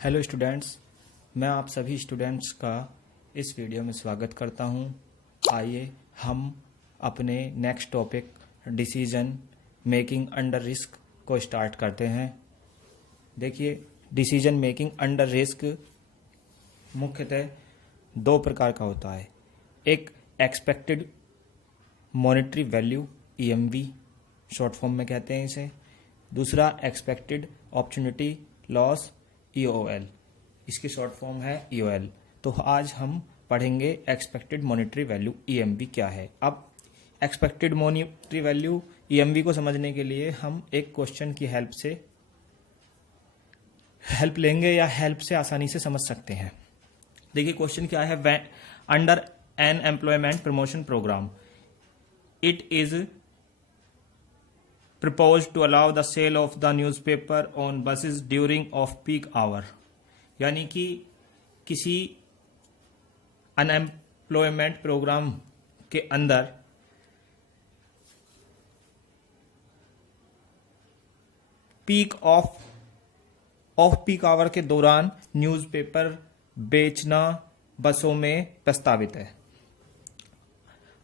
Hello students, मैं आप सभी स्टूडेंट्स का इस वीडियो में स्वागत करता हूं। आइए हम अपने next topic decision making under risk को स्टार्ट करते हैं। देखिए, डिसीजन मेकिंग अंडर रिस्क मुख्यतः दो प्रकार का होता है। एक expected monetary value EMV short form में कहते हैं इसे। दूसरा एक्सपेक्टेड अपॉर्चुनिटी लॉस EOL, इसकी शॉर्ट फॉर्म है EOL। तो आज हम पढ़ेंगे एक्सपेक्टेड मॉनेटरी वैल्यू EMV क्या है। अब एक्सपेक्टेड मॉनेटरी वैल्यू EMV को समझने के लिए हम एक क्वेश्चन की हेल्प लेंगे या हेल्प से आसानी से समझ सकते हैं। देखिए क्वेश्चन क्या है। Under an employment promotion programme it is proposed to allow the sale of the newspaper on buses during off peak hour। यानी कि किसी अनएम्प्लॉयमेंट प्रोग्राम के अंदर ऑफ पीक आवर के दौरान न्यूज़पेपर बेचना बसों में प्रस्तावित है।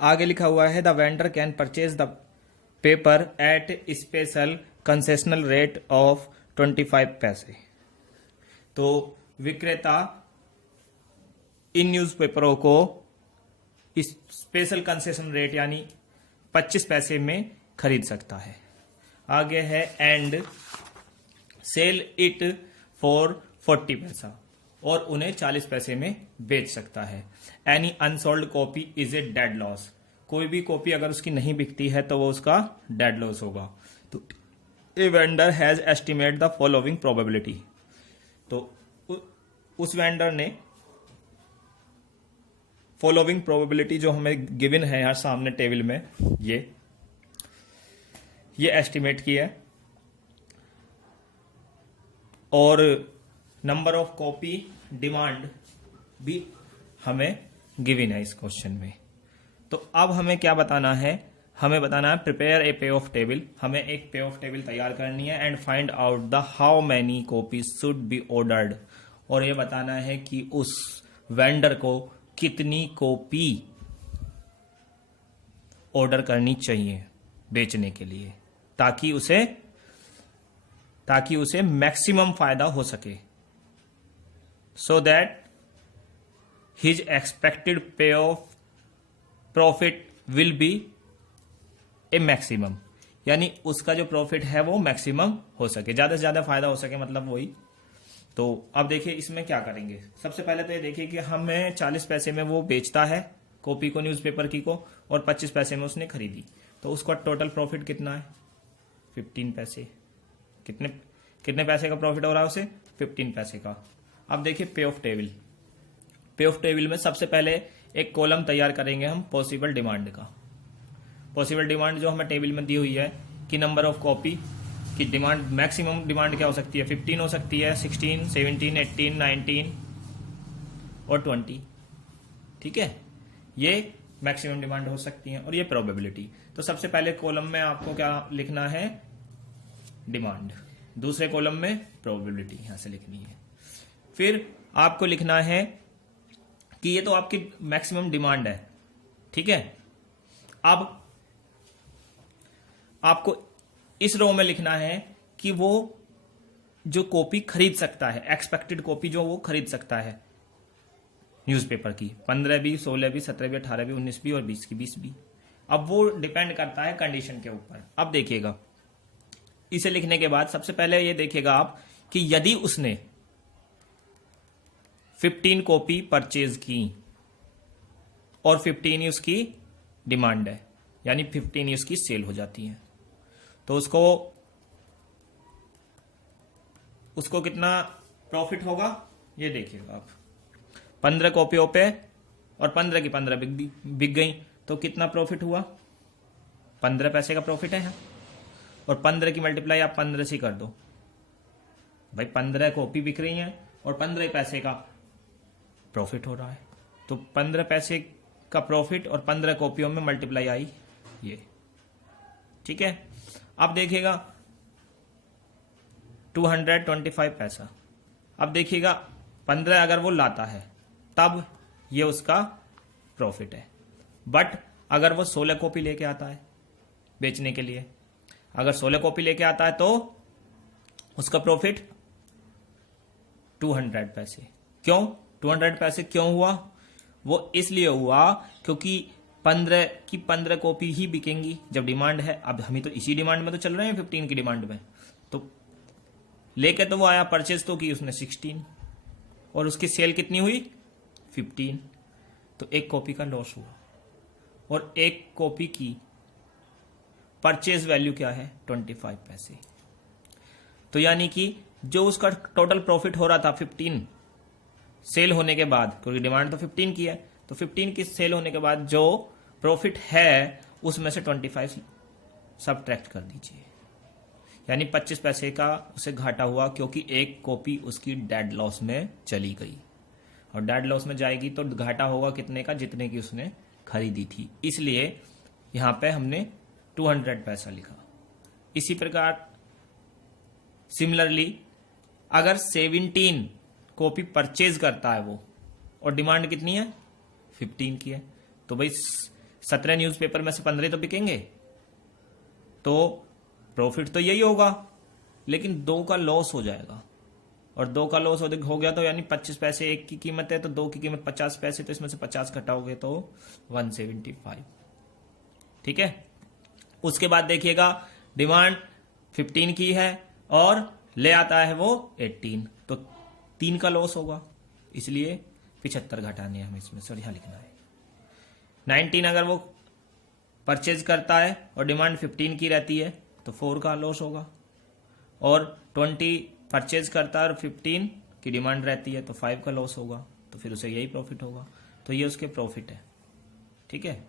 आगे लिखा हुआ है the vendor can purchase the paper at special concessional rate of 25 पैसे। तो विक्रेता इन न्यूज़पेपरों को इस स्पेशल कंसेशन रेट यानी 25 पैसे में खरीद सकता है। आगे है एंड सेल इट फॉर 40 पैसा, और उन्हें 40 पैसे में बेच सकता है। Any unsold copy is a dead loss. कोई भी कॉपी अगर उसकी नहीं बिकती है तो वो उसका डेड लॉस होगा। तो a vendor has estimate the following probability. तो उस वेंडर ने फॉलोइंग प्रोबेबिलिटी जो हमें गिवन है यार सामने टेबल में, ये एस्टिमेट की है, और नंबर ऑफ कॉपी डिमांड भी हमें गिवन है इस क्वेश्चन में। तो अब हमें क्या बताना है, हमें बताना है प्रिपेयर ए पे ऑफ टेबल। हमें एक पे ऑफ टेबल तैयार करनी है and find out the how many copies should be ordered. और ये बताना है कि उस वेंडर को कितनी कॉपी ऑर्डर करनी चाहिए बेचने के लिए, ताकि उसे मैक्सिमम फायदा हो सके, सो दैट हिज एक्सपेक्टेड पे of profit will be A maximum. यानी उसका जो प्रॉफिट है वो मैक्सिमम हो सके, ज्यादा से ज्यादा फायदा हो सके, मतलब वही। तो अब देखिए इसमें क्या करेंगे। सबसे पहले तो ये देखिए कि हमें 40 पैसे में वो बेचता है कॉपी को, न्यूज़पेपर की को, और 25 पैसे में उसने खरीदी। तो उसका टोटल प्रॉफिट कितना है? 15 पैसे। कितने पैसे का प्रॉफिट हो रहा है उसे? 15 पैसे का। अब देखिए पे ऑफ टेबल। पे ऑफ टेबल में सबसे पहले एक कॉलम तैयार करेंगे हम पॉसिबल डिमांड का। पॉसिबल डिमांड जो हमें टेबल में दी हुई है कि नंबर ऑफ कॉपी की डिमांड, मैक्सिमम डिमांड क्या हो सकती है? 15 हो सकती है, 16, 17, 18, 19 और 20। ठीक है, ये मैक्सिमम डिमांड हो सकती है, और ये प्रोबेबिलिटी। तो सबसे पहले कॉलम में आपको क्या लिखना है? डिमांड। दूसरे कॉलम में प्रोबेबिलिटी यहां से लिखनी है। फिर आपको लिखना है कि ये तो आपकी मैक्सिमम डिमांड है, ठीक है। अब आपको इस रो में लिखना है कि वो जो कॉपी खरीद सकता है, एक्सपेक्टेड कॉपी जो वो खरीद सकता है न्यूज़पेपर की, 15 भी, 16 भी, 17 भी, 18 भी, 19 भी और 20 की 20 भी। अब वो डिपेंड करता है कंडीशन के ऊपर। अब देखिएगा, इसे लिखने के बाद सबसे पहले ये देखिएगा आप कि यदि उसने 15 कॉपी परचेज की और 15 ही उसकी डिमांड है, यानी 15 ही उसकी सेल हो जाती है, तो उसको कितना प्रॉफिट होगा ये देखिएगा आप। 15 कॉपियों पे और 15 की 15 बिक गई, तो कितना प्रॉफिट हुआ? 15 पैसे का प्रॉफिट है। और 15 की मल्टीप्लाई आप 15 से कर दो भाई, 15 कॉपी बिक रही हैं और 15 पैसे का प्रॉफिट हो रहा है। तो 15 पैसे का प्रॉफिट और 15 कॉपियों में मल्टीप्लाई आई ये, ठीक है। अब देखिएगा 225 पैसा, अब देखिएगा 15 अगर वो लाता है तब ये उसका प्रॉफिट है। बट अगर वो 16 कॉपी लेके आता है बेचने के लिए, अगर 16 कॉपी लेके आता है तो उसका प्रॉफिट 200 पैसे। क्यों 200 पैसे क्यों हुआ? वो इसलिए हुआ क्योंकि 15 की 15 कॉपी ही बिकेंगी जब डिमांड है। अब हम तो इसी डिमांड में तो चल रहे हैं 15 की डिमांड में, तो लेके तो वो आया, परचेज तो की उसने 16 और उसकी सेल कितनी हुई 15, तो एक कॉपी का लॉस हुआ। और एक कॉपी की परचेज वैल्यू क्या है 25 पैसे। तो यानी कि जो उसका टोटल प्रॉफिट हो रहा था 15 सेल होने के बाद, क्योंकि डिमांड तो 15 की है, तो 15 की सेल होने के बाद जो प्रॉफिट है उसमें से 25 सबट्रैक्ट कर दीजिए, यानी 25 पैसे का उसे घाटा हुआ, क्योंकि एक कॉपी उसकी डेड लॉस में चली गई। और डेड लॉस में जाएगी तो घाटा होगा कितने का, जितने की उसने खरीदी थी। इसलिए यहां पे हमने 200 पैसा लिखा। इसी प्रकार सिमिलरली अगर 17 कॉपी परचेज करता है वो और डिमांड कितनी है 15 की है, तो भाई 17 न्यूज़पेपर में से 15 तो बिकेंगे, तो प्रॉफिट तो यही होगा, लेकिन 2 का लॉस हो जाएगा। और 2 का लॉस हो गया तो यानी 25 पैसे एक की कीमत है, तो 2 की कीमत 50 पैसे, तो इसमें से 50 घटाओगे तो 175। ठीक है। उसके बाद देखिएगा डिमांड 15 की है और ले आता है वो 18, तो 3 का लॉस होगा, इसलिए 75 घटाने हमें इसमें, सॉरी यहां लिखना है 19। अगर वो परचेज करता है और डिमांड 15 की रहती है तो 4 का लॉस होगा, और 20 परचेज करता है और 15 की डिमांड रहती है तो 5 का लॉस होगा, तो फिर उसे यही प्रॉफिट होगा। तो ये उसके प्रॉफिट है। ठीक है।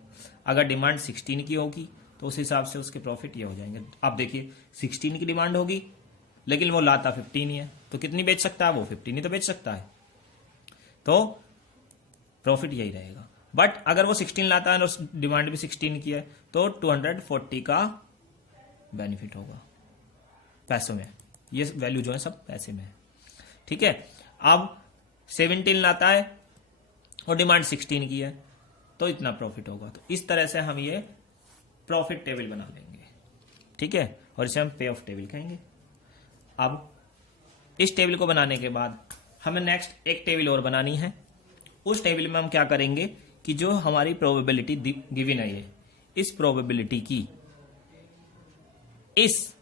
अगर डिमांड 16 की होगी तो उस हिसाब से उसके प्रॉफिट ये हो जाएंगे। अब देखिए 16 की डिमांड होगी लेकिन वो लाता 15 ही है, तो कितनी बेच सकता है वो 15 ही तो बेच सकता है, तो प्रॉफिट यही रहेगा। बट अगर वो 16 लाता है और डिमांड भी 16 की है तो 240 का बेनिफिट होगा पैसों में। ये वैल्यू जो है सब पैसे में है। ठीक है। अब 17 लाता है और डिमांड 16 की है तो इतना प्रॉफिट होगा। तो इस तरह से हम ये प्रॉफिट टेबल बना लेंगे। ठीक है। और इसे हम पे ऑफ टेबल कहेंगे। अब इस टेबल को बनाने के बाद हमें नेक्स्ट एक टेबल और बनानी है। उस टेबल में हम क्या करेंगे कि जो हमारी प्रोबेबिलिटी गिवन है, इस प्रोबेबिलिटी की इस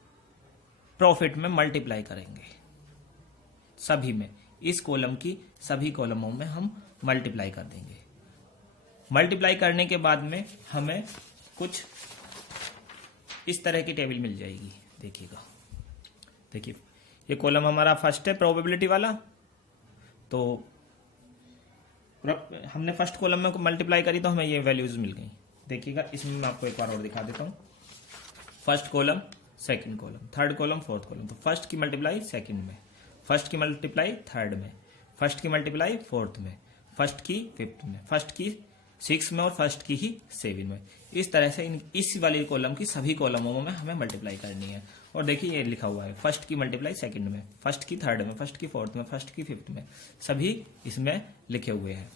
प्रॉफिट में मल्टीप्लाई करेंगे सभी में। इस कॉलम की सभी कॉलमों में हम मल्टीप्लाई कर देंगे। मल्टीप्लाई करने के बाद में हमें कुछ इस तरह की टेबल मिल जाएगी। देखिएगा, देखिए ये कॉलम हमारा फर्स्ट है प्रोबेबिलिटी वाला, तो हमने फर्स्ट कॉलम में मल्टीप्लाई करी तो हमें ये वैल्यूज मिल गई। देखिएगा इसमें मैं आपको एक बार और दिखा देता हूं। First column, second column, third column, fourth column. तो फर्स्ट की मल्टीप्लाई सेकंड में, फर्स्ट की मल्टीप्लाई थर्ड में, फर्स्ट की मल्टीप्लाई फोर्थ में, फर्स्ट की फिफ्थ में, फर्स्ट की 6 में और फर्स्ट की ही 7 में। इस तरह से इस वाली कॉलम की सभी कॉलमों में हमें मल्टीप्लाई करनी है। और देखिए ये लिखा हुआ है फर्स्ट की मल्टीप्लाई सेकंड में, फर्स्ट की थर्ड में, फर्स्ट की फोर्थ में, फर्स्ट की फिफ्थ में, सभी इसमें लिखे हुए हैं।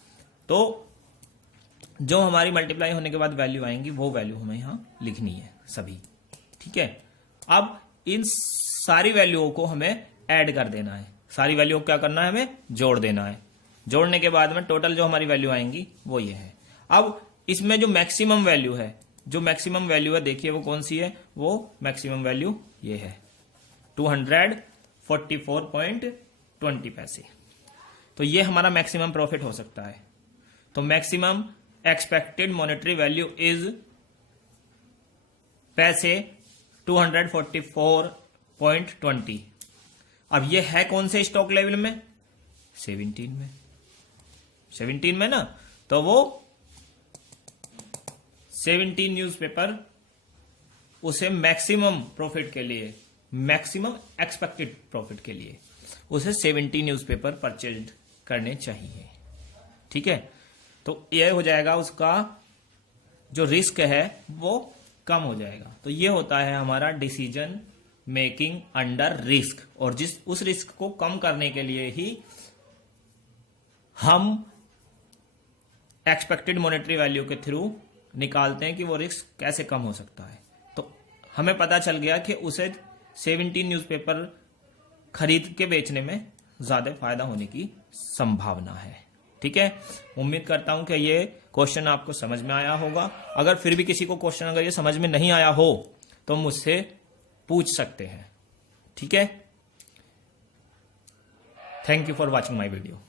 तो जो हमारी मल्टीप्लाई होने के बाद वैल्यू आएंगी वो वैल्यू हमें यहां लिखनी है सभी। ठीक है। अब इन सारी वैल्यूओं को हमें ऐड कर देना है। सारी वैल्यू को क्या करना है, हमें जोड़ देना है। जोड़ने के बाद में टोटल जो हमारी वैल्यू आएंगी वो ये है। अब इसमें जो मैक्सिमम वैल्यू है, देखिए वो कौन सी है, वो मैक्सिमम वैल्यू ये है 244.20 पैसे। तो ये हमारा मैक्सिमम प्रॉफिट हो सकता है। तो maximum expected monetary value is पैसे 244.20। अब ये है कौन से स्टॉक लेवल में, 17 में ना, तो वो 17 न्यूज़पेपर उसे मैक्सिमम प्रॉफिट के लिए, मैक्सिमम एक्सपेक्टेड प्रॉफिट के लिए उसे 17 न्यूज़पेपर परचेज करने चाहिए। ठीक है। तो यह हो जाएगा, उसका जो रिस्क है वो कम हो जाएगा। तो ये होता है हमारा डिसीजन मेकिंग अंडर रिस्क, और उस रिस्क को कम करने के लिए ही हम एक्सपेक्टेड मॉनेटरी वैल्यू के थ्रू निकालते हैं कि वो रिस्क कैसे कम हो सकता है। तो हमें पता चल गया कि उसे 17 न्यूज़पेपर खरीद के बेचने में ज्यादा फायदा होने की संभावना है। ठीक है, उम्मीद करता हूं कि ये क्वेश्चन आपको समझ में आया होगा। अगर फिर भी किसी को क्वेश्चन अगर ये समझ में नहीं आया हो तो मुझसे पूछ सकते हैं। ठीक है, thank you for watching my video.